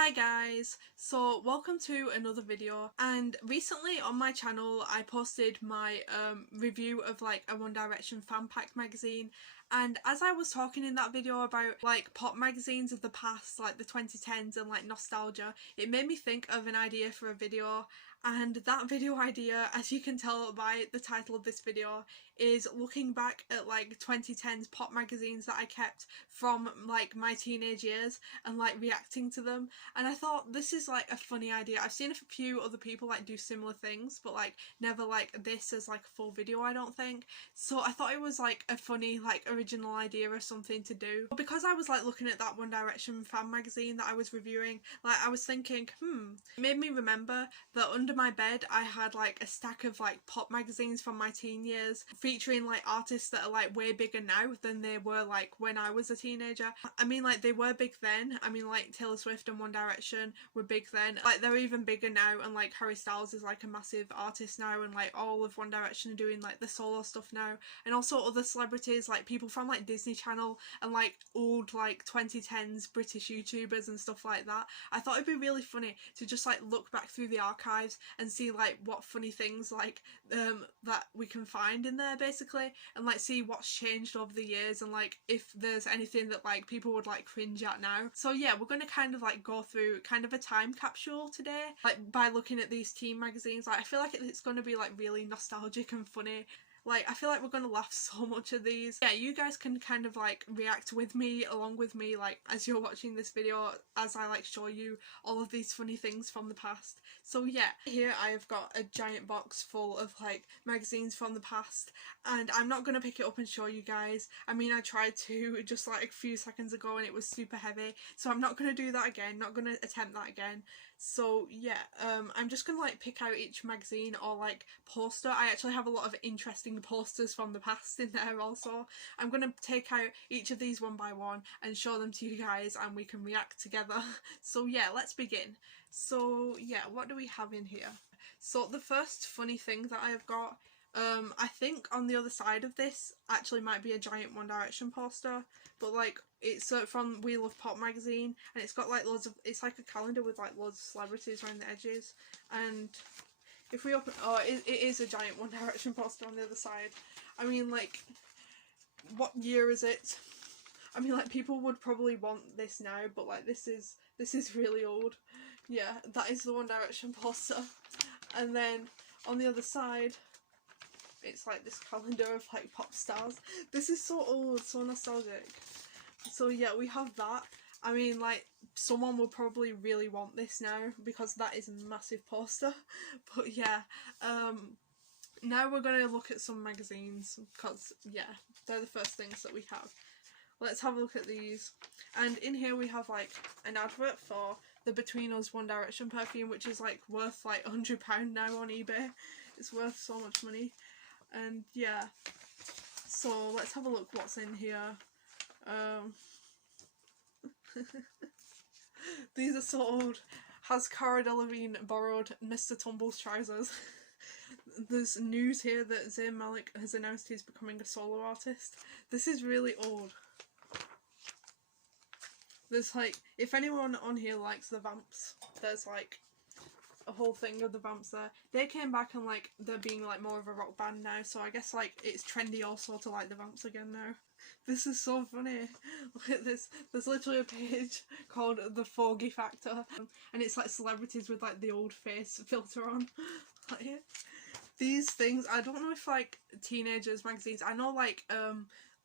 Hi guys, so welcome to another video, and recently on my channel I posted my review of like a One Direction fan pack magazine, and as I was talking in that video about like pop magazines of the past, like the 2010s and like nostalgia, it made me think of an idea for a video. And that video idea, as you can tell by the title of this video, is looking back at like 2010s pop magazines that I kept from like my teenage years and like reacting to them. And I thought this is like a funny idea. I've seen a few other people like do similar things, but like never like this as like a full video, I don't think. So I thought it was like a funny like original idea or something to do. But because I was like looking at that One Direction fan magazine that I was reviewing, like I was thinking, it made me remember that under my bed I had like a stack of like pop magazines from my teen years featuring like artists that are like way bigger now than they were like when I was a teenager. I mean, like they were big then. I mean, like Taylor Swift and One Direction were big then. Like they're even bigger now, and like Harry Styles is like a massive artist now, and like all of One Direction are doing like the solo stuff now, and also other celebrities like people from like Disney Channel and like old like 2010s British YouTubers and stuff like that. I thought it'd be really funny to just like look back through the archives and see like what funny things like that we can find in there basically, and like see what's changed over the years, and like if there's anything that like people would like cringe at now. So yeah, we're gonna kind of like go through kind of a time capsule today, like by looking at these teen magazines. Like I feel like it's gonna be like really nostalgic and funny. Like I feel like we're gonna laugh so much at these. Yeah, you guys can kind of like react with me, along with me, like as you're watching this video, as I like show you all of these funny things from the past. So yeah, here I have got a giant box full of like magazines from the past, and I'm not gonna pick it up and show you guys. I mean, I tried to just like a few seconds ago and it was super heavy, so I'm not gonna do that again, not gonna attempt that again. So yeah, I'm just gonna like pick out each magazine or like poster. I actually have a lot of interesting posters from the past in there also. I'm gonna take out each of these one by one and show them to you guys, and we can react together. So yeah, let's begin. So yeah, what do we have in here? So the first funny thing that I have got, I think on the other side of this actually might be a giant One Direction poster, but like it's from We Love Pop magazine, and it's got like loads of, it's like a calendar with like loads of celebrities around the edges. And if we open, oh, it is a giant One Direction poster on the other side. I mean, like, what year is it? I mean, like, people would probably want this now, but like this is really old. Yeah, that is the One Direction poster. And then on the other side, it's like this calendar of like pop stars. This is so old, so nostalgic. So yeah, we have that. I mean, like, someone will probably really want this now because that is a massive poster. But yeah, now we're going to look at some magazines because, yeah, they're the first things that we have. Let's have a look at these. And in here we have like an advert for the Between Us One Direction perfume, which is like worth like £100 now on eBay. It's worth so much money. And yeah, so let's have a look what's in here. These are so old. Has Cara Delevingne borrowed Mr. Tumble's trousers? There's news here that Zayn Malik has announced he's becoming a solo artist. This is really old. There's like, if anyone on here likes the Vamps, there's like a whole thing of the Vamps there. They came back and like they're being like more of a rock band now, so I guess like it's trendy also to like the Vamps again now. This is so funny. Look at this. There's literally a page called The Foggy Factor, and it's like celebrities with like the old face filter on. Like, these things, I don't know if like teenagers magazines, I know like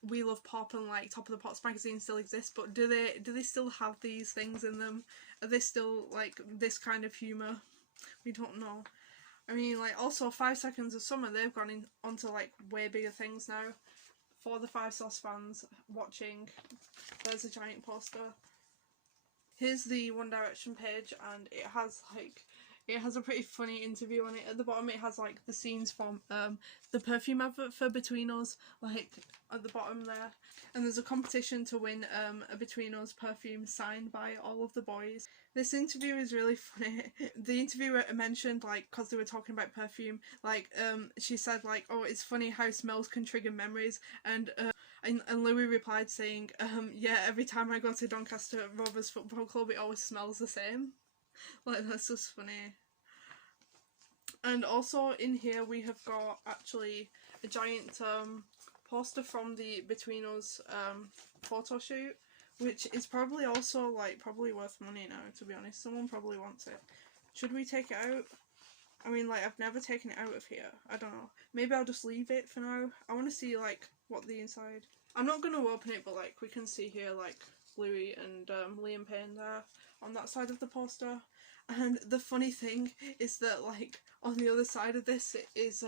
We Love Pop and like Top of the Pops magazine still exist, but do they still have these things in them? Are they still like this kind of humour? We don't know. I mean, like, also 5 Seconds of Summer, they've gone onto like way bigger things now. For the 5 Sauce fans watching, there's a giant poster. Here's the One Direction page, and it has like, It has a pretty funny interview on it. At the bottom it has like the scenes from the perfume advert for Between Us, like at the bottom there. And there's a competition to win a Between Us perfume signed by all of the boys. This interview is really funny. The interviewer mentioned, like, because they were talking about perfume, like she said like, oh, it's funny how smells can trigger memories, and Louis replied saying, yeah, every time I go to Doncaster Rovers Football Club it always smells the same. Like, that's just funny. And also in here we have got actually a giant poster from the Between Us photo shoot, which is probably also like probably worth money now, to be honest. Someone probably wants it. Should we take it out? I mean, like, I've never taken it out of here. I don't know. Maybe I'll just leave it for now. I want to see like what the inside. I'm not going to open it, but like we can see here like Louis and Liam Payne there on that side of the poster. And the funny thing is that like on the other side of this is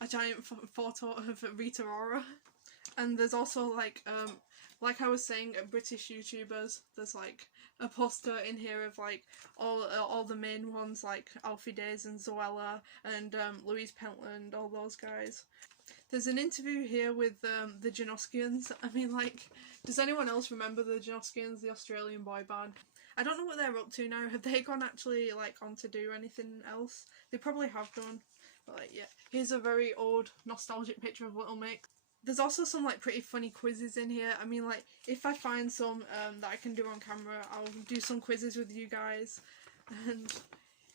a giant photo of Rita Ora. And there's also like I was saying, British YouTubers, there's like a poster in here of like all the main ones, like Alfie Days and Zoella and Louise Pentland, all those guys. There's an interview here with the Janoskians. I mean, like, does anyone else remember the Janoskians, the Australian boy band? I don't know what they're up to now. Have they gone actually like on to do anything else? They probably have done. But like, yeah, here's a very old nostalgic picture of Little Mix. There's also some like pretty funny quizzes in here. I mean, like, if I find some that I can do on camera, I'll do some quizzes with you guys. And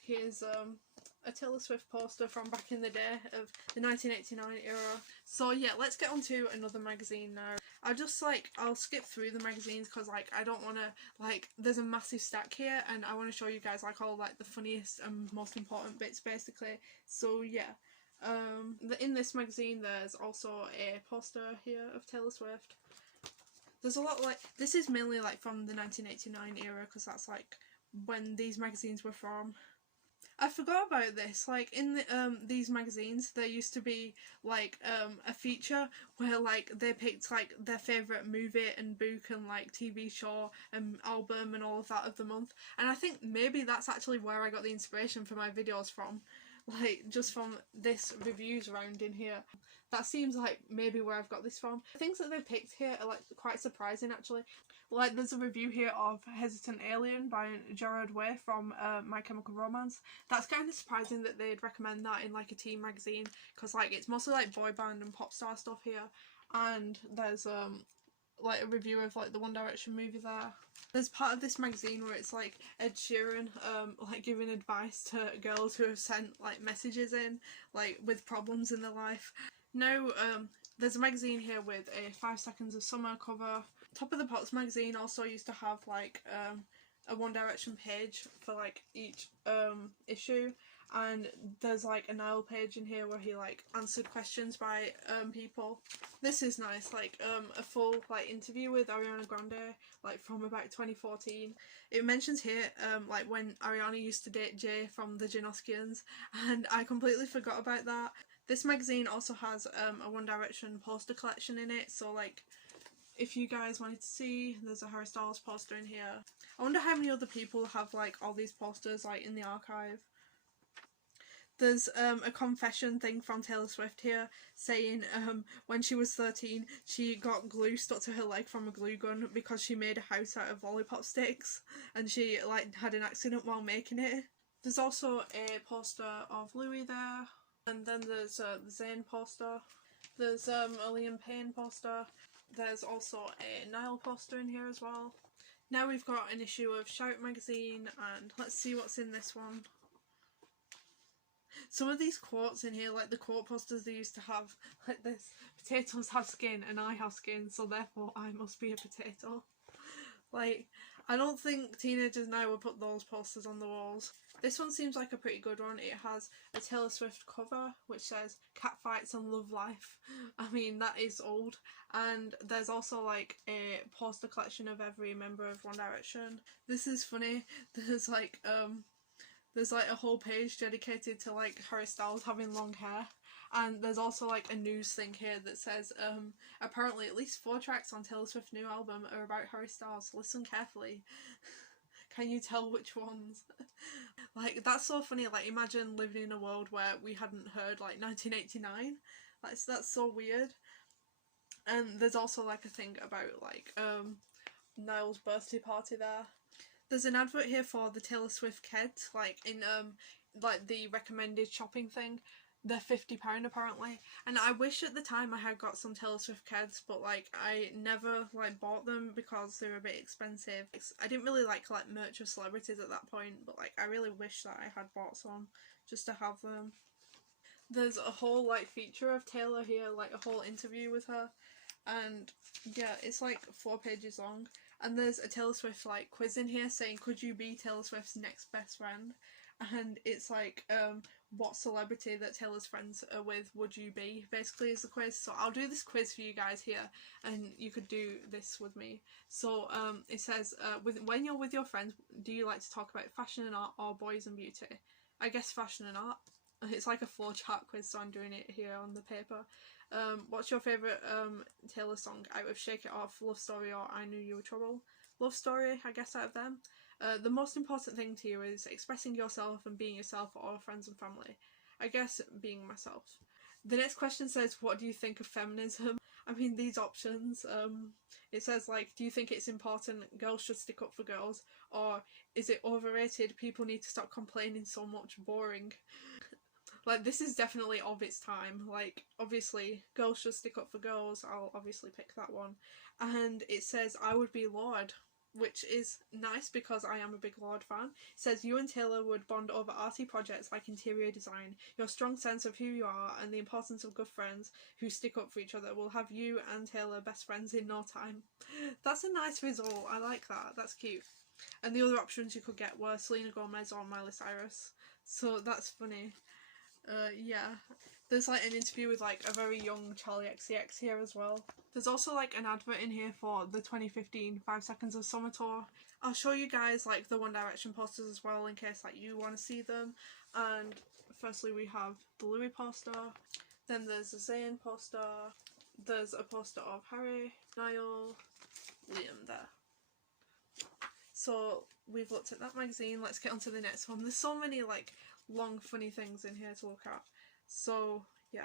here's a Taylor Swift poster from back in the day of the 1989 era. So yeah, let's get on to another magazine now. I'll skip through the magazines because like I don't want to, like, there's a massive stack here and I want to show you guys like all like the funniest and most important bits basically. So yeah. In this magazine there's also a poster here of Taylor Swift. There's a lot, like, this is mainly like from the 1989 era because that's like when these magazines were from. I forgot about this. Like, in the these magazines there used to be like a feature where like they picked like their favourite movie and book and like TV show and album and all of that of the month, and I think maybe that's actually where I got the inspiration for my videos from. Like, just from this reviews round in here. That seems like maybe where I've got this from. The things that they picked here are like quite surprising actually. Like, there's a review here of Hesitant Alien by Gerard Way from My Chemical Romance. That's kind of surprising that they'd recommend that in like a teen magazine, because like it's mostly like boy band and pop star stuff here. And there's like a review of like the One Direction movie there. There's part of this magazine where it's like Ed Sheeran like giving advice to girls who have sent like messages in like with problems in their life. Now there's a magazine here with a 5 Seconds of Summer cover. Top of the Pops magazine also used to have like a One Direction page for like each issue, and there's like a Niall page in here where he like answered questions by people. This is nice, like a full like interview with Ariana Grande, like from about 2014. It mentions here like when Ariana used to date Jay from the Janoskians, and I completely forgot about that. This magazine also has a One Direction poster collection in it, so like if you guys wanted to see, there's a Harry Styles poster in here. I wonder how many other people have like all these posters like in the archive. There's a confession thing from Taylor Swift here saying when she was 13 she got glue stuck to her leg from a glue gun because she made a house out of lollipop sticks and she like had an accident while making it. There's also a poster of Louis there, and then there's the Zayn poster. There's a Liam Payne poster. There's also a Niall poster in here as well. Now we've got an issue of Shout magazine, and let's see what's in this one. Some of these quotes in here, like the quote posters they used to have, like this: potatoes have skin and I have skin, so therefore I must be a potato. Like, I don't think teenagers now would put those posters on the walls. This one seems like a pretty good one. It has a Taylor Swift cover which says "Catfights and Love Life." I mean, that is old. And there's also like a poster collection of every member of One Direction. This is funny. There's like a whole page dedicated to like Harry Styles having long hair. And there's also like a news thing here that says apparently at least 4 tracks on Taylor Swift's new album are about Harry Styles. Listen carefully. Can you tell which ones? Like, that's so funny. Like, imagine living in a world where we hadn't heard like 1989. That's so weird. And there's also like a thing about like Niall's birthday party there. There's an advert here for the Taylor Swift kids, like in like the recommended shopping thing. They're £50 apparently, and I wish at the time I had got some Taylor Swift kids, but like I never like bought them because they were a bit expensive. I didn't really like collect merch of celebrities at that point, but like I really wish that I had bought some just to have them. There's a whole like feature of Taylor here, like a whole interview with her, and yeah, it's like 4 pages long. And there's a Taylor Swift like quiz in here saying, could you be Taylor Swift's next best friend? And it's like, what celebrity that Taylor's friends are with would you be? Basically, is the quiz. So I'll do this quiz for you guys here, and you could do this with me. So it says, when you're with your friends, do you like to talk about fashion and art or boys and beauty? I guess fashion and art. It's like a flowchart quiz, so I'm doing it here on the paper. What's your favourite Taylor song out of Shake It Off, Love Story, or I Knew You Were Trouble? Love Story, I guess, out of them. The most important thing to you is expressing yourself and being yourself for all friends and family. I guess being myself. The next question says, what do you think of feminism? I mean, these options, it says like, do you think it's important girls should stick up for girls? Or is it overrated, people need to stop complaining so much, boring? Like, this is definitely of its time. Like, obviously, girls should stick up for girls. I'll obviously pick that one. And it says, I would be Lorde, which is nice because I am a big Lorde fan. It says, you and Taylor would bond over arty projects like interior design. Your strong sense of who you are and the importance of good friends who stick up for each other will have you and Taylor best friends in no time. That's a nice result. I like that. That's cute. And the other options you could get were Selena Gomez or Miley Cyrus. So that's funny. Yeah. There's like an interview with like a very young Charlie XCX here as well. There's also like an advert in here for the 2015 5 Seconds of Summer tour. I'll show you guys like the One Direction posters as well in case like you want to see them. And firstly we have the Louis poster, then there's the Zayn poster, there's a poster of Harry, Niall, Liam there. So we've looked at that magazine, let's get on to the next one. There's so many like long funny things in here to look at. So yeah.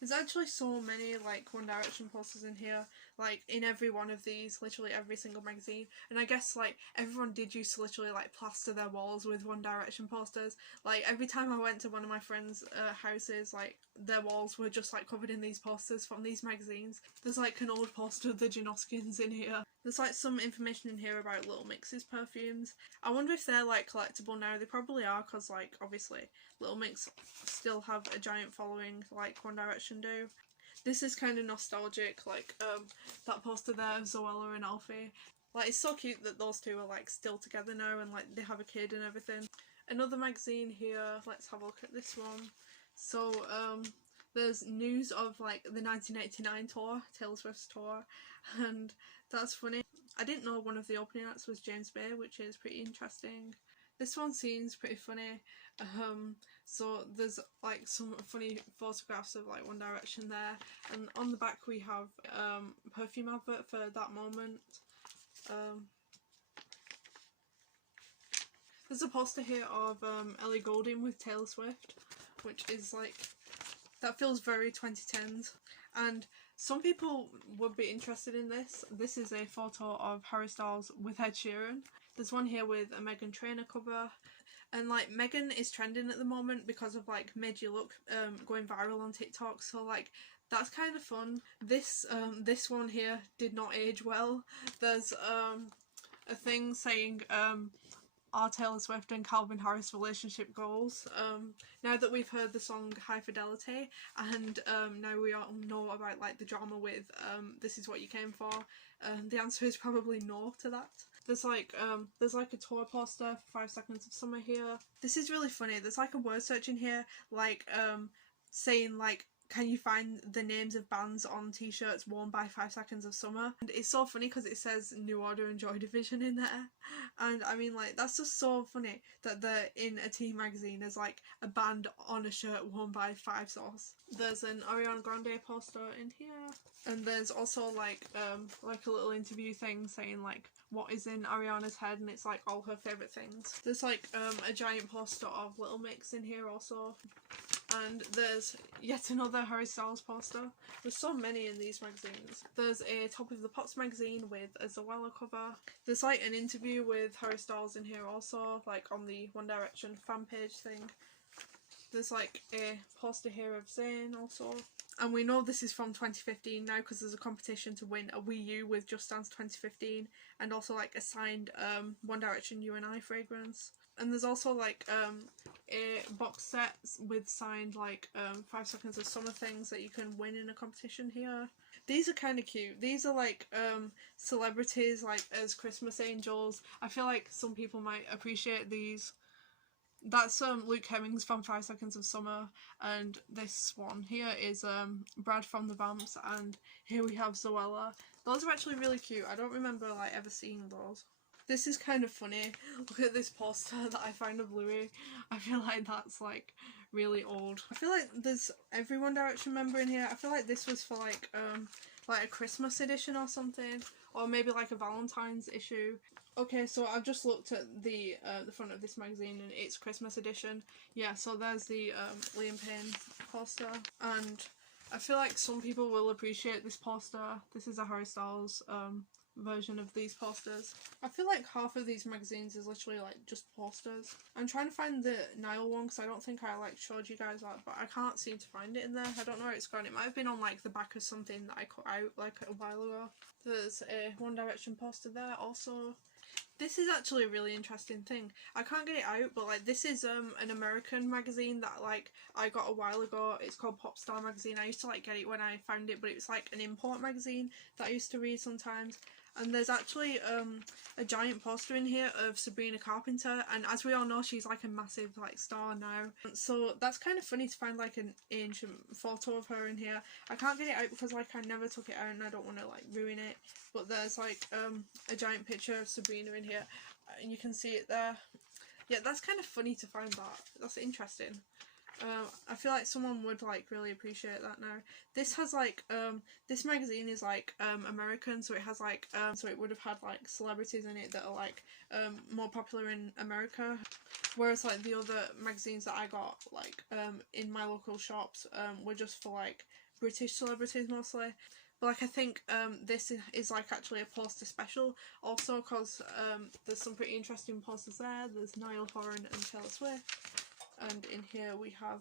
There's actually so many like One Direction posters in here, like in every one of these, literally every single magazine. And I guess like everyone did used to literally like plaster their walls with One Direction posters. Like every time I went to one of my friends' houses, like their walls were just like covered in these posters from these magazines. There's like an old poster of the Janoskins in here. There's like some information in here about Little Mix's perfumes. I wonder if they're like collectible now. They probably are because like obviously Little Mix still have a giant following like One Direction do. This is kind of nostalgic, like that poster there of Zoella and Alfie. Like it's so cute that those two are like still together now and like they have a kid and everything. Another magazine here, let's have a look at this one. So there's news of like the 1989 tour, Taylor Swift's tour, and that's funny. I didn't know one of the opening acts was James Bay, which is pretty interesting. This one seems pretty funny. So there's like some funny photographs of like One Direction there, and on the back we have perfume advert for that moment. There's a poster here of Ellie Goulding with Taylor Swift, which is like, that feels very 2010s. And some people would be interested in this. This is a photo of Harry Styles with Ed Sheeran. There's one here with a Meghan Trainor cover. And like Meghan is trending at the moment because of like Made You Look going viral on TikTok. So like that's kind of fun. This one here did not age well. There's a thing saying are Taylor Swift and Calvin Harris relationship goals. Now that we've heard the song High Fidelity and now we all know about like the drama with This Is What You Came For, the answer is probably no to that. There's like a tour poster for 5 Seconds of Summer here. This is really funny. There's like a word search in here like saying like can you find the names of bands on t-shirts worn by 5 Seconds of Summer? And it's so funny because it says New Order and Joy Division in there, and I mean, like, that's just so funny that they're in a teen magazine as like a band on a shirt worn by 5 Sauce. There's an Ariana Grande poster in here, and there's also like a little interview thing saying like what is in Ariana's head, and it's like all her favourite things. There's like a giant poster of Little Mix in here also. And there's yet another Harry Styles poster. There's so many in these magazines. There's a Top of the Pops magazine with a Zoella cover. There's like an interview with Harry Styles in here also, like on the One Direction fan page thing. There's like a poster here of Zayn also. And we know this is from 2015 now because there's a competition to win a Wii U with Just Dance 2015, and also like a signed One Direction You and I fragrance. And there's also like a box set with signed like 5 Seconds of Summer things that you can win in a competition here. These are kind of cute. These are like celebrities like as Christmas angels. I feel like some people might appreciate these. That's Luke Hemmings from 5 Seconds of Summer, and this one here is Brad from the Vamps, and here we have Zoella. Those are actually really cute. I don't remember like ever seeing those. This is kind of funny. Look at this poster that I found of Louis. I feel like that's like really old. I feel like there's every One Direction member in here. I feel like this was for like a Christmas edition or something, or maybe like a Valentine's issue. Okay, so I've just looked at the front of this magazine and it's Christmas edition. Yeah, so there's the Liam Payne poster, and I feel like some people will appreciate this poster. This is a Harry Styles version of these posters. I feel like half of these magazines is literally like just posters. I'm trying to find the Nile one because I don't think I like showed you guys that, but I can't seem to find it in there. I don't know where it's gone. It might have been on like the back of something that I cut out like a while ago. There's a One Direction poster there also. This is actually a really interesting thing. I can't get it out, but like this is an American magazine that like I got a while ago. It's called Popstar magazine. I used to like get it when I found it, but it was like an import magazine that I used to read sometimes. And there's actually a giant poster in here of Sabrina Carpenter, and as we all know, she's like a massive like star now. So that's kind of funny to find like an ancient photo of her in here. I can't get it out because like I never took it out and I don't want to like ruin it. But there's like a giant picture of Sabrina in here, and you can see it there. Yeah, that's kind of funny to find that. That's interesting. I feel like someone would like really appreciate that now. This has like this magazine is like American, so it has like so it would have had like celebrities in it that are like more popular in America, whereas like the other magazines that I got like in my local shops were just for like British celebrities mostly. But like I think this is like actually a poster special also because there's some pretty interesting posters there. There's Niall Horan and Taylor Swift. And in here we have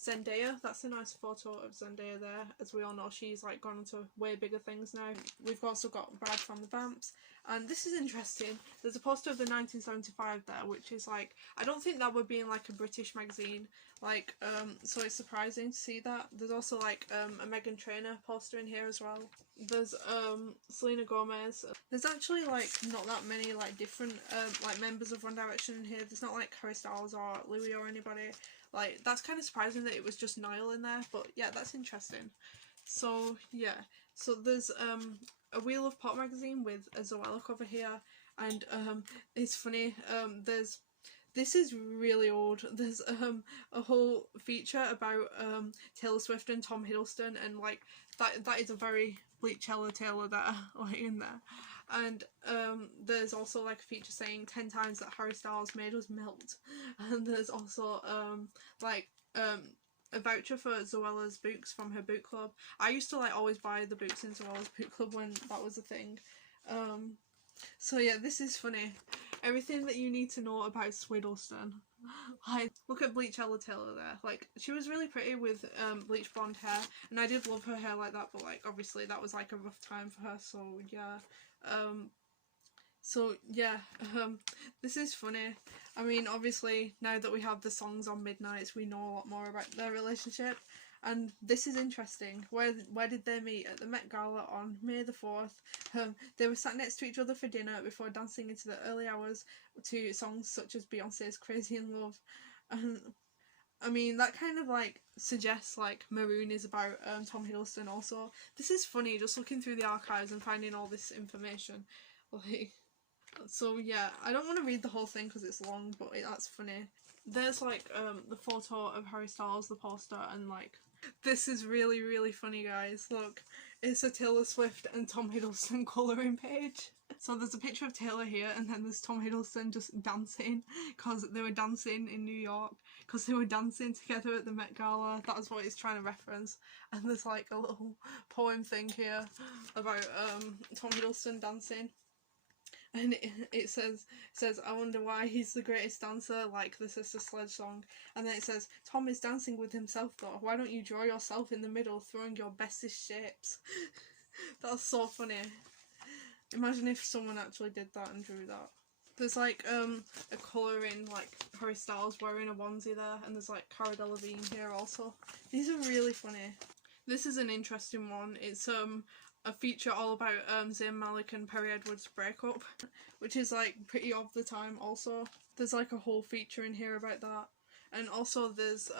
Zendaya. That's a nice photo of Zendaya there. As we all know, she's like gone into way bigger things now. We've also got Brad from the Vamps. And this is interesting. There's a poster of the 1975 there, which is like, I don't think that would be in like a British magazine. Like, so it's surprising to see that. There's also like a Meghan Trainor poster in here as well. There's Selena Gomez. There's actually like not that many like different like members of One Direction in here. There's not like Harry Styles or Louis or anybody. Like, that's kind of surprising that it was just Niall in there, but yeah, that's interesting. So yeah, so there's a Wheel of Pop magazine with a Zoella cover here, and it's funny, this is really old. There's a whole feature about Taylor Swift and Tom Hiddleston, and like that is a very Bleach Taylor there, like in there. And there's also like a feature saying 10 times that Harry Styles made us melt. And there's also a voucher for Zoella's books from her book club. I used to like always buy the books in Zoella's book club when that was a thing. So yeah, this is funny. Everything that you need to know about Swiddleston. Like, look at Bleach Taylor there. Like, she was really pretty with bleach blonde hair, and I did love her hair like that, but like obviously that was like a rough time for her, so yeah. This is funny. I mean, obviously now that we have the songs on Midnights, we know a lot more about their relationship. And this is interesting. Where did they meet? At the Met Gala on May the 4th. They were sat next to each other for dinner before dancing into the early hours to songs such as Beyonce's Crazy in Love. I mean, that kind of like suggests like Maroon is about Tom Hiddleston also. This is funny, just looking through the archives and finding all this information. Like, so yeah, I don't want to read the whole thing because it's long, but that's funny. There's like the photo of Harry Styles, the poster, and like this is really funny, guys. Look, it's a Taylor Swift and Tom Hiddleston colouring page. So there's a picture of Taylor here, and then there's Tom Hiddleston just dancing because they were dancing in New York because they were dancing together at the Met Gala. That was what he's trying to reference. And there's like a little poem thing here about Tom Hiddleston dancing. And it says, I wonder why he's the greatest dancer, like the Sister Sledge song. And then it says, Tom is dancing with himself though. Why don't you draw yourself in the middle, throwing your bestest shapes? That's so funny. Imagine if someone actually did that and drew that. There's like a colouring like Harry Styles wearing a onesie there, and there's like Cara Delevingne here also. These are really funny. This is an interesting one. It's a feature all about Zayn Malik and Perry Edwards' breakup, which is like pretty of the time also. There's like a whole feature in here about that. And also there's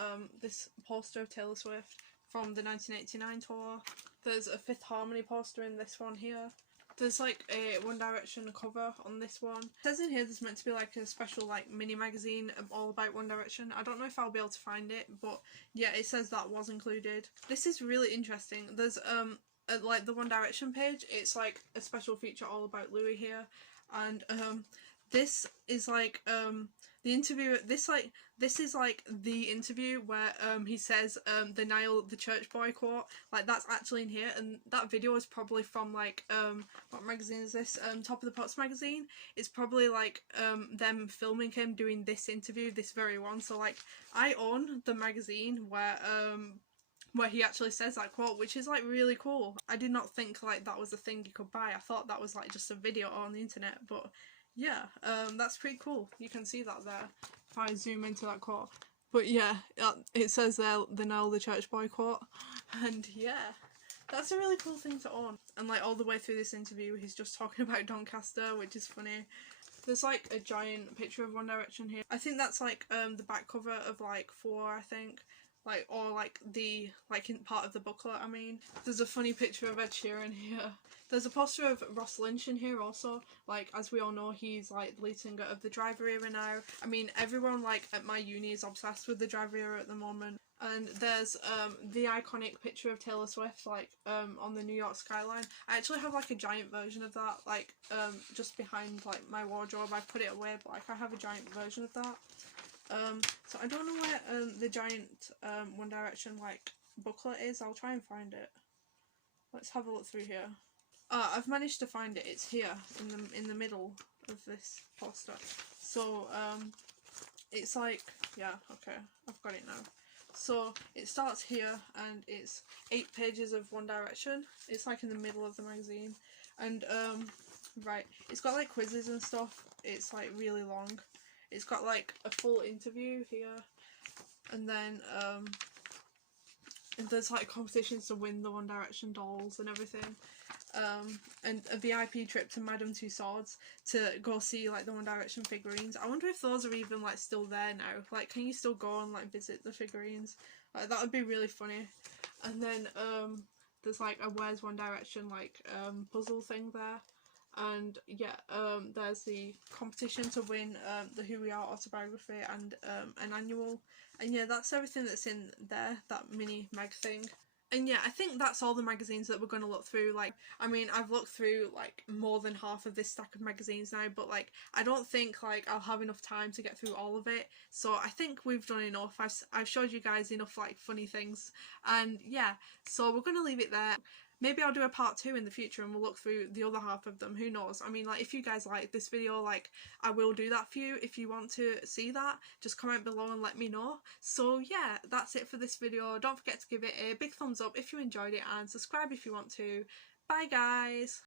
this poster of Taylor Swift from the 1989 tour. There's a Fifth Harmony poster in this one here. There's like a One Direction cover on this one. It says in here there's meant to be like a special like mini magazine all about One Direction. I don't know if I'll be able to find it, but yeah, it says that was included. This is really interesting. There's like the One Direction page, it's like a special feature all about Louis here, and this is like the interview. This is like the interview where he says the Niall the Church Boy quote. Like that's actually in here, and that video is probably from like what magazine is this? Top of the Pops magazine. It's probably like them filming him doing this interview, this very one. So like I own the magazine where he actually says that quote, which is like really cool. I did not think like that was a thing you could buy. I thought that was like just a video on the internet, but yeah, that's pretty cool. You can see that there if I zoom into that quote. But yeah, it says there the Niall the Church Boy quote, and yeah, that's a really cool thing to own. And like all the way through this interview he's just talking about Doncaster, which is funny. There's like a giant picture of One Direction here. I think that's like the back cover of like 4, I think. Like, or like the in part of the booklet. I mean, there's a funny picture of Ed Sheeran here. There's a poster of Ross Lynch in here also. Like, as we all know, he's like the lead singer of the Driver era now. I mean, everyone like at my uni is obsessed with the Driver era at the moment. And there's the iconic picture of Taylor Swift like on the New York skyline. I actually have like a giant version of that like just behind like my wardrobe. I put it away, but like I have a giant version of that. So I don't know where the giant One Direction like booklet is. I'll try and find it. Let's have a look through here. I've managed to find it. It's here in the middle of this poster. So it's like, yeah, okay, I've got it now. So it starts here and it's 8 pages of One Direction. It's like in the middle of the magazine, and right, it's got like quizzes and stuff. It's like really long. It's got like a full interview here, and then and there's like competitions to win the One Direction dolls and everything, and a VIP trip to Madame Tussauds to go see like the One Direction figurines. I wonder if those are even like still there now. Like, can you still go and like visit the figurines? Like, that would be really funny. And then there's like a Where's One Direction like puzzle thing there. And yeah, there's the competition to win the Who We Are autobiography and an annual. And yeah, that's everything that's in there, that mini mag thing. And yeah, I think that's all the magazines that we're going to look through. Like, I mean, I've looked through like more than half of this stack of magazines now, but like I don't think like I'll have enough time to get through all of it. So I think we've done enough. I've showed you guys enough like funny things, and yeah, so we're going to leave it there. Maybe I'll do a part 2 in the future and we'll look through the other half of them, who knows. I mean, like, if you guys like this video, like, I will do that for you. If you want to see that, just comment below and let me know. So yeah, that's it for this video. Don't forget to give it a big thumbs up if you enjoyed it, and subscribe if you want to. Bye guys!